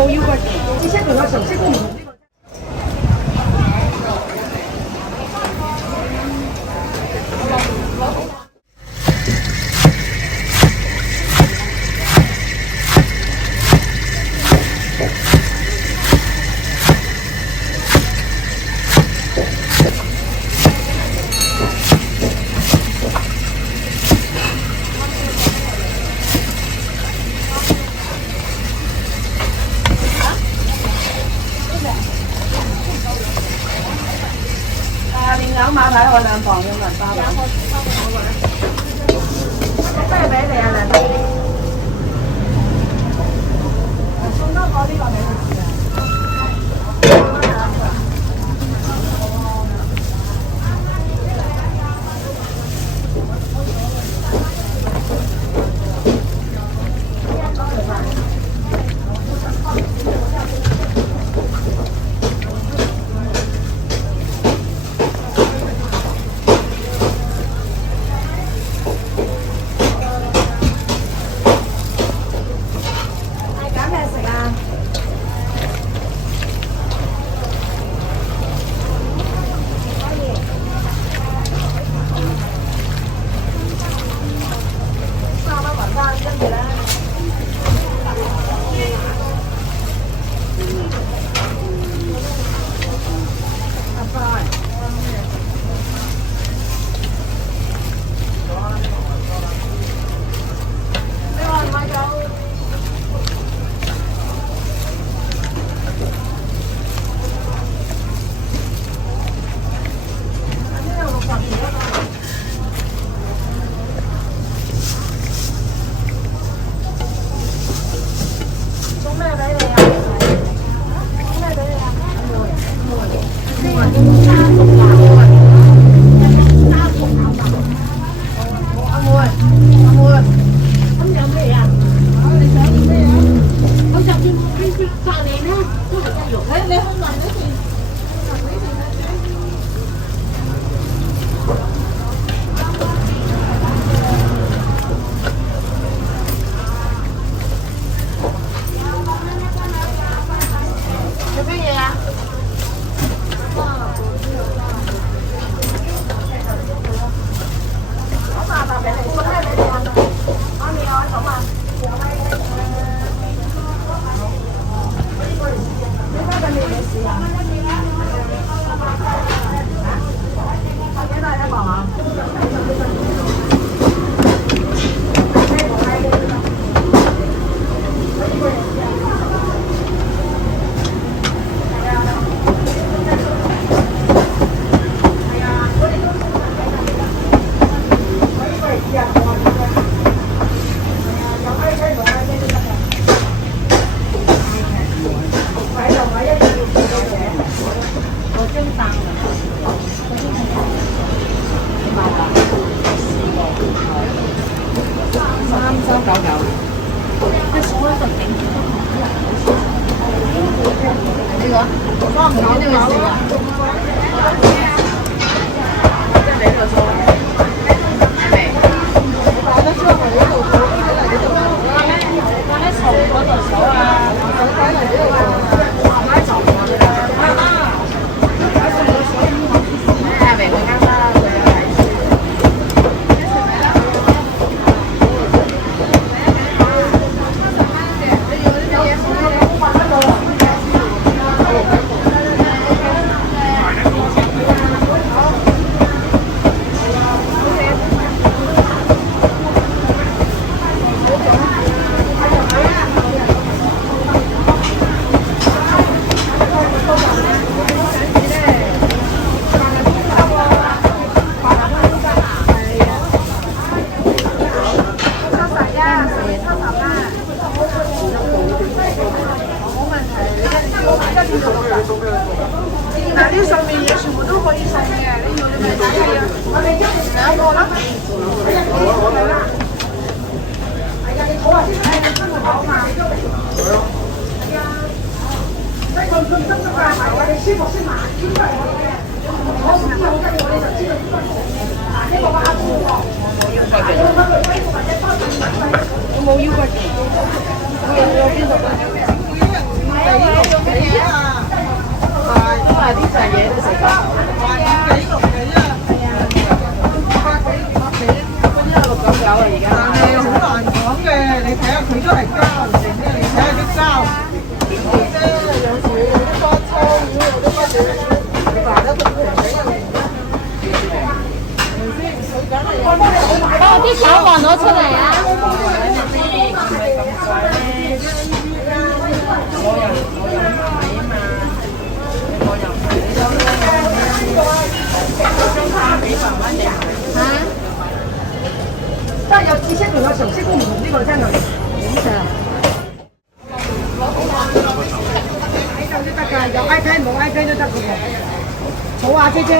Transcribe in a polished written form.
冇要過，之前佢個熟悉都唔。兩馬睇我兩房嘅文化版。咩俾你啊？兩房。送多我呢個俾你試啊！我冇要過，我有邊度？都係啲細嘢都食㗎。699啊，而家。但係好難講嘅，你睇下佢都係膠定咩？你睇下啲膠，有時有啲花葱，有啲乜嘢，你話得都平俾人哋啦。把我啲炒飯攞出嚟啊！都係有知識同有常識都唔同，呢個真係。點食啊？睇就都得㗎，有 iPad 冇 iPad 都得㗎喎。好啊，姐姐。